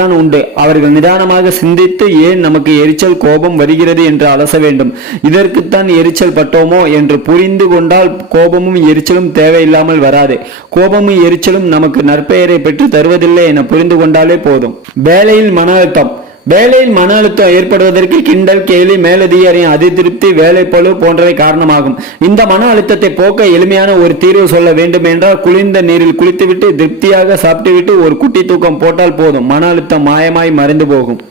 தான் உண்டு. அவர்கள் நிதானமாக சிந்தித்து ஏன் நமக்கு எரிச்சல் கோபம் வருகிறது என்று அலச வேண்டும். இதற்குத்தான் எரிச்சல் பட்டோமோ என்று புரிந்து கொண்டால் கோபமும் எரிச்சலும் தேவையில்லாமல் வராது. கோபமும் எரிச்சலும் நமக்கு நற்பெயரை பெற்று தருவதில்லை என புரிந்து கொண்டாலே போதும். வேலையில் மன அழுத்தம் ஏற்படுவதற்கு கிண்டல், கேலி, மேலதிகாரியின் அதிருப்தி, வேலைப்பளு போன்றவை காரணமாகும். இந்த மன அழுத்தத்தை போக்க எளிமையான ஒரு தீர்வு சொல்ல வேண்டும் என்றால், குளிர்ந்த நீரில் குளித்துவிட்டு திருப்தியாக சாப்பிட்டுவிட்டு ஒரு குட்டி தூக்கம் போட்டால் போதும். மன அழுத்தம் மாயமாய் மறைந்து போகும்.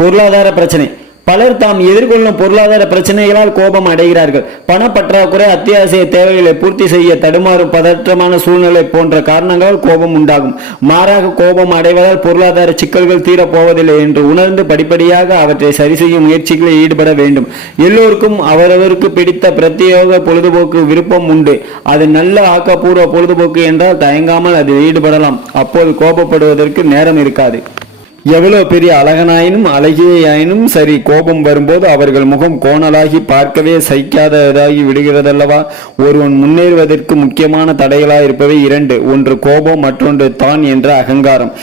பொருளாதார பிரச்சனை. பலர் தாம் எதிர்கொள்ளும் பொருளாதார பிரச்சனைகளால் கோபம் அடைகிறார்கள். பணப்பற்றாக்குறை, அத்தியாவசிய தேவைகளை பூர்த்தி செய்ய தடுமாறும் பதற்றமான சூழ்நிலை போன்ற காரணங்களால் கோபம் உண்டாகும். மாறாக கோபம் அடைவதால் பொருளாதார சிக்கல்கள் தீரப்போவதில்லை என்று உணர்ந்து படிப்படியாக அவற்றை சரி செய்யும் முயற்சிகளில் ஈடுபட வேண்டும். எல்லோருக்கும் அவரவருக்கு பிடித்த பிரத்யேக பொழுதுபோக்கு விருப்பம் உண்டு. அது நல்ல ஆக்கப்பூர்வ பொழுதுபோக்கு என்றால் தயங்காமல் அதில் ஈடுபடலாம். அப்போது கோபப்படுவதற்கு நேரம் இருக்காது. எவ்வளவு பெரிய அழகனாயினும் அழகியாயினும் சரி, கோபம் வரும்போது அவர்கள் முகம் கோணலாகி பார்க்கவே சகிக்காததாகி விடுகிறதல்லவா. ஒருவன் முன்னேறுவதற்கு முக்கியமான தடைகளாய் இருப்பவை இரண்டு. ஒன்று கோபம், மற்றொன்று தான் என்ற அகங்காரம்.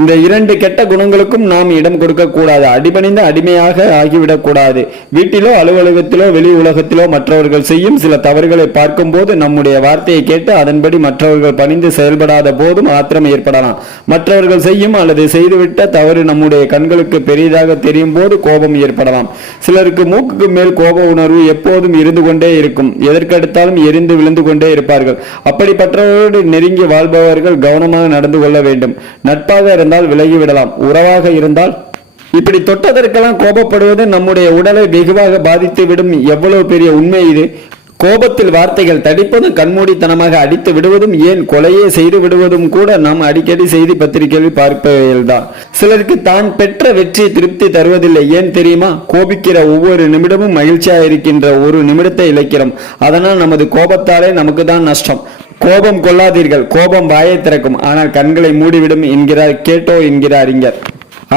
இந்த இரண்டு கெட்ட குணங்களுக்கும் நாம் இடம் கொடுக்க கூடாது. அடிபணிந்த அடிமையாக ஆகிவிடக்கூடாது. வீட்டிலோ அலுவலகத்திலோ வெளி உலகத்திலோ மற்றவர்கள் செய்யும் சில தவறுகளை பார்க்கும் போது நம்முடைய வார்த்தையை கேட்டு அதன்படி மற்றவர்கள் பணிந்து செயல்படாத போதும் ஆத்திரம் ஏற்படலாம். மற்றவர்கள் செய்யும் அல்லது செய்துவிட்ட தவறு நம்முடைய கண்களுக்கு பெரிதாக தெரியும் போது கோபம் ஏற்படலாம். சிலருக்கு மூக்குக்கு மேல் கோப உணர்வு எப்போதும் இருந்து கொண்டே இருக்கும். எதற்கெடுத்தாலும் எரிந்து விழுந்து கொண்டே இருப்பார்கள். அப்படிப்பட்டவரோடு நெருங்கி வாழ்பவர்கள் கவனமாக நடந்து கொள்ள வேண்டும். நட்பாக இருந்தால் விலகிவிடலாம். உறவாக இருந்தால் இப்படி தொட்டதற்கெல்லாம் கோபப்படுவது நம்முடைய உடலை வெகுவாக பாதித்து விடும். எவ்வளவு பெரிய உண்மை இது! கோபத்தில் வார்த்தைகள் தடிப்பதும், கண்மூடித்தனமாக அடித்து விடுவதும், ஏன் கொலையே செய்து விடுவதும் கூட நாம் அடிக்கடி செய்தி பத்திரிகைகளில் பார்ப்பவைகள்தான். சிலருக்கு தான் பெற்ற வெற்றி திருப்தி தருவதில்லை. ஏன் தெரியுமா? கோபிக்கிற ஒவ்வொரு நிமிடமும் மகிழ்ச்சியாக இருக்கின்ற ஒரு நிமிடத்தை இழக்கிறோம். அதனால் நமது கோபத்தாலே நமக்கு தான் நஷ்டம். கோபம் கொள்ளாதீர்கள். கோபம் வாயை திறக்கும், ஆனால் கண்களை மூடிவிடும் என்கிறார் அறிஞர்.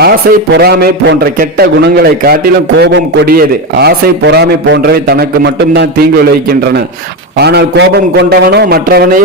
ஆசை, பொறாமை போன்ற கெட்ட குணங்களை காட்டிலும் கோபம் கொடியது. ஆசை, பொறாமை போன்றவை தனக்கு மட்டும்தான் தீங்கு விளைவிக்கின்றன. ஆனால் கோபம் கொண்டவனோ மற்றவனையே